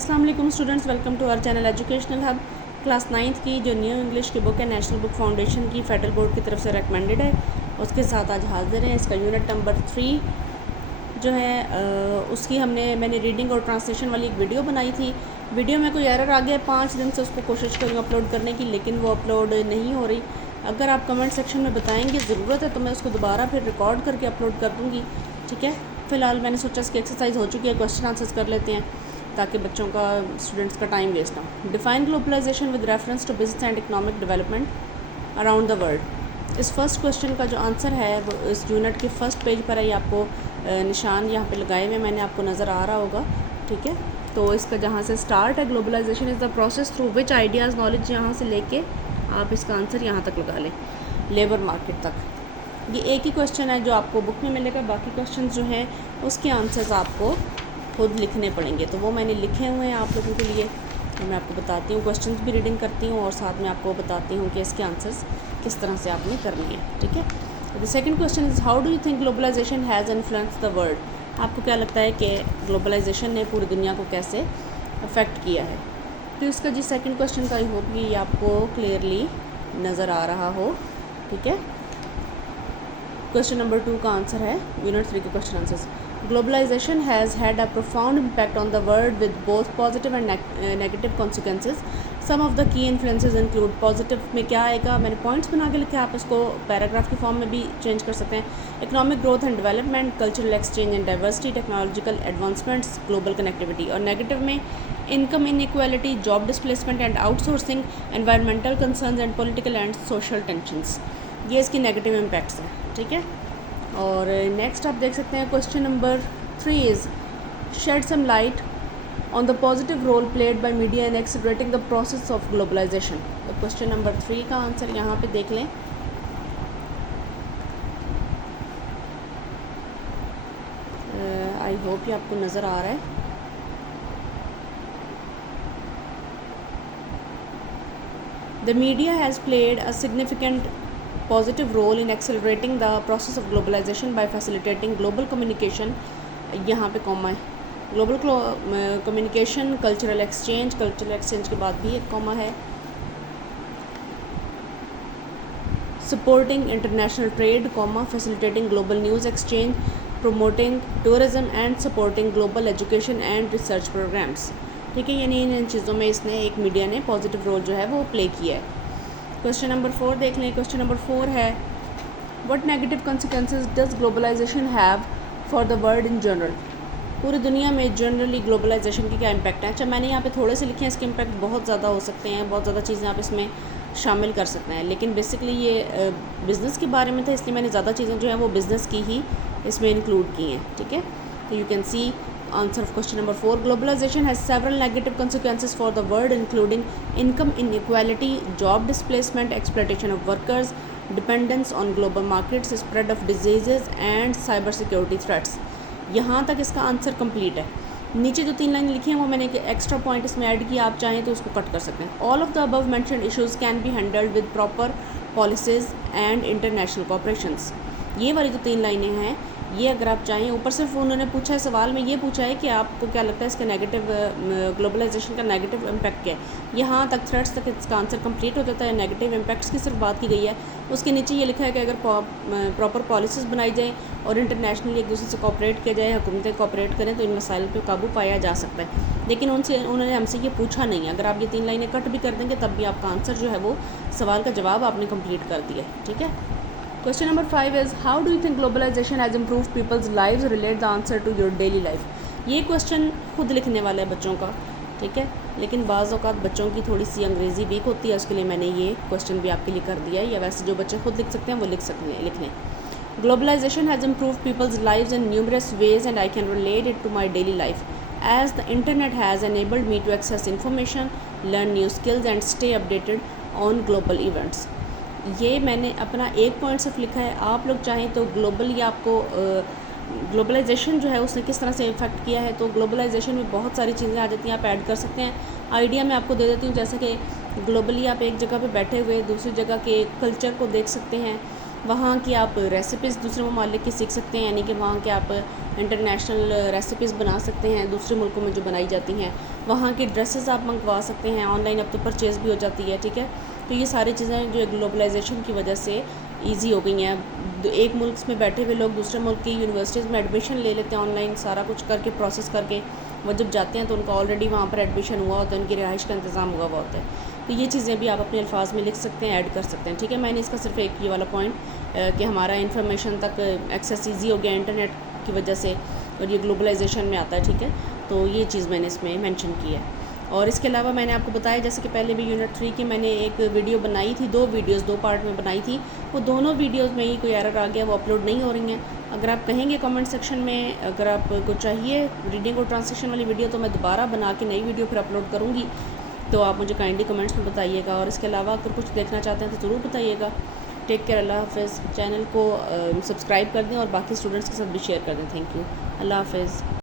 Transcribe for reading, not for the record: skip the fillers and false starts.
अस्सलाम वालेकुम students, welcome to our channel educational hub. Class 9th की जो न्यू इंग्लिश की बुक है नेशनल बुक फाउंडेशन की फेडरल बोर्ड की तरफ से रेकमेंडेड है, उसके साथ आज हाजिर हैं। इसका यूनिट नंबर 3 जो है उसकी मैंने रीडिंग और ट्रांसलेशन वाली एक वीडियो बनाई थी। वीडियो में कोई एरर आ गया, 5 दिन से उसको कोशिश करूँ अपलोड करने की, लेकिन वो अपलोड नहीं हो रही। अगर आप कमेंट सेक्शन में बताएंगे ज़रूरत है तो मैं उसको दोबारा फिर रिकॉर्ड करके अपलोड कर दूँगी, ठीक है। फ़िलहाल मैंने सोचा इसकी एक्सरसाइज हो चुकी है, क्वेश्चन आंसर्स कर लेते हैं ताकि बच्चों का, स्टूडेंट्स का टाइम वेस्ट ना हो। Define globalization with reference to business and economic development around the world. इस फर्स्ट क्वेश्चन का जो आंसर है वो इस यूनिट के फर्स्ट पेज पर है। ये आपको निशान यहाँ पे लगाए हुए मैंने आपको नज़र आ रहा होगा, ठीक है। तो इसका जहाँ से स्टार्ट है, globalization is the process through which ideas knowledge, यहाँ से लेके आप इसका आंसर यहाँ तक लगा लें, लेबर मार्केट तक। ये एक ही क्वेश्चन है जो आपको बुक में मिलेगा, बाकी क्वेश्चन जो हैं उसके आंसर्स आपको खुद लिखने पड़ेंगे। तो वो मैंने लिखे हुए हैं आप लोगों के लिए, तो मैं आपको बताती हूँ, क्वेश्चंस भी रीडिंग करती हूँ और साथ में आपको बताती हूँ कि इसके आंसर्स किस तरह से आपने करने हैं, ठीक है। The second question is how do you think globalization has influenced the world. आपको क्या लगता है कि ग्लोबलाइजेशन ने पूरी दुनिया को कैसे अफेक्ट किया है। तो इसका जी सेकंड क्वेश्चन का आई होप ये आपको क्लियरली नज़र आ रहा हो, ठीक है। क्वेश्चन नंबर 2 का आंसर है यूनिट 3 के question answers. Globalization has had a profound impact on the world with both positive and negative consequences. Some of the key influences include positive में क्या आएगा, मैंने पॉइंट्स बना के लिखे, आप इसको पैराग्राफ की फॉर्म में भी चेंज कर सकते हैं। Economic growth and development, cultural exchange and diversity, technological advancements, global connectivity. और नेगेटिव में income inequality, job displacement and outsourcing, environmental concerns and political and social tensions. ये इसकी नेगेटिव इम्पैक्ट्स हैं, ठीक है। और नेक्स्ट आप देख सकते हैं question number 3 is shed some light on the positive role played by media in accelerating the process of globalization. तो क्वेश्चन नंबर 3 का आंसर यहाँ पे देख लें। आई होप ये आपको नज़र आ रहा है। The media has played a significant positive role in accelerating the process of globalization by facilitating global communication, यहाँ पे कॉमा है, ग्लोबल कम्युनिकेशन, कल्चरल एक्सचेंज के बाद भी एक कॉमा है, supporting international trade, comma, facilitating global news exchange, promoting tourism and supporting global education and research programmes, ठीक है। यानी इन चीज़ों में इसने एक मीडिया ने पॉजिटिव रोल जो है वो प्ले किया है। क्वेश्चन नंबर 4 देख लें। क्वेश्चन नंबर 4 है what negative consequences does globalization have for the world in general. पूरी दुनिया में जनरली ग्लोबलाइजेशन के क्या इम्पैक्ट है। अच्छा, मैंने यहाँ पे थोड़े से लिखे हैं, इसके इम्पैक्ट बहुत ज़्यादा हो सकते हैं, बहुत ज़्यादा चीज़ें आप इसमें शामिल कर सकते हैं, लेकिन बेसिकली ये बिज़नेस के बारे में था, इसलिए मैंने ज़्यादा चीज़ें जो हैं वो बिज़नेस की ही इसमें इंक्लूड की हैं, ठीक है। तो you can see answer of question number 4. Globalization has several negative consequences for the world, including income inequality, job displacement, exploitation of workers, dependence on global markets, spread of diseases and cyber security threats. यहाँ तक इसका answer complete है। नीचे जो 3 line लिखी हैं वो मैंने एक एक्स्ट्रा पॉइंट इसमें ऐड किया, आप चाहें तो उसको कट कर सकते हैं। All of the above mentioned issues can be handled with proper policies and international cooperations. ये वाली जो 3 लाइनें हैं ये अगर आप चाहें, ऊपर सिर्फ उन्होंने पूछा है, सवाल में ये पूछा है कि आपको क्या लगता है इसका नेगेटिव, ग्लोबलाइजेशन का नेगेटिव इम्पैक्ट क्या है। यहाँ तक थ्रेट्स तक इसका आंसर कंप्लीट हो जाता है। नेगेटिव इम्पैक्ट्स की सिर्फ बात की गई है। उसके नीचे ये लिखा है कि अगर प्रॉपर पॉलिसीज़ बनाई जाए और इंटरनेशनली एक दूसरे से कोऑपरेट किया जाए, हुकूमतें कोऑपरेट करें तो इन मसाइल पर काबू पाया जा सकता है। लेकिन उन्होंने हमसे ये पूछा नहीं है। अगर आप ये 3 लाइनें कट भी कर देंगे तब भी आपका आंसर जो है वो सवाल का जवाब आपने कंप्लीट कर दिया, ठीक है। Question number 5 is how do you think globalization has improve people's lives, relate the answer to your daily life. ये क्वेश्चन खुद लिखने वाला है बच्चों का, ठीक है, लेकिन बाज़ औक़ात बच्चों की थोड़ी सी अंग्रेज़ी वीक होती है, उसके लिए मैंने ये क्वेश्चन भी आपके लिए कर दिया है, या वैसे जो बच्चे खुद लिख सकते हैं वो लिख लें। Globalization has improve people's lives in numerous ways and I can relate it to my daily life as the internet has enabled me to access information, learn new skills and stay updated on global events. ये मैंने अपना एक point सिर्फ लिखा है, आप लोग चाहें तो ग्लोबली आपको ग्लोबलाइजेशन जो है उसने किस तरह से इफ़ेक्ट किया है, तो ग्लोबलाइजेशन में बहुत सारी चीज़ें आ जाती हैं, आप ऐड कर सकते हैं। आइडिया मैं आपको दे देती हूँ, जैसे कि ग्लोबली आप एक जगह पे बैठे हुए दूसरी जगह के कल्चर को देख सकते हैं, वहाँ की आप रेसिपीज़ दूसरे ममालिक की सीख सकते हैं, यानी कि वहाँ के आप इंटरनेशनल रेसिपीज़ बना सकते हैं दूसरे मुल्कों में जो बनाई जाती हैं। वहाँ की ड्रेसेस आप मंगवा सकते हैं ऑनलाइन, अब तो परचेज़ भी हो जाती है, ठीक है। तो ये सारी चीज़ें जो ग्लोबलाइजेशन की वजह से ईजी हो गई हैं। एक मुल्क में बैठे हुए लोग दूसरे मुल्क की यूनिवर्सिटीज़ में एडमिशन ले लेते हैं ऑनलाइन, सारा कुछ करके प्रोसेस करके वो जब जाते हैं तो उनका ऑलरेडी वहाँ पर एडमिशन हुआ होता है, उनकी रिहाइश का इंतज़ाम हुआ होता है। तो ये चीज़ें भी आप अपने अल्फाज में लिख सकते हैं, ऐड कर सकते हैं, ठीक है। मैंने इसका सिर्फ एक ये वाला पॉइंट कि हमारा इन्फॉर्मेशन तक एक्सेस ईजी हो गया इंटरनेट की वजह से, और ये ग्लोबलाइजेशन में आता है, ठीक है। तो ये चीज़ मैंने इसमें मेंशन की है। और इसके अलावा मैंने आपको बताया जैसे कि पहले भी यूनिट 3 की मैंने एक वीडियो बनाई थी, 2 वीडियोस 2 पार्ट में बनाई थी, वो दोनों वीडियोस में ही कोई एरर आ गया, वो अपलोड नहीं हो रही हैं। अगर आप कहेंगे कमेंट सेक्शन में, अगर आपको चाहिए रीडिंग और ट्रांसलेशन वाली वीडियो, तो मैं दोबारा बना के नई वीडियो फिर अपलोड करूँगी, तो आप मुझे काइंडली कमेंट्स में बताइएगा। और इसके अलावा अगर कुछ देखना चाहते हैं तो ज़रूर बताइएगा। टेक केयर, अल्लाह हाफ़िज़। चैनल को सब्सक्राइब कर दें और बाकी स्टूडेंट्स के साथ भी शेयर कर दें। थैंक यू, अल्लाह हाफ़िज़।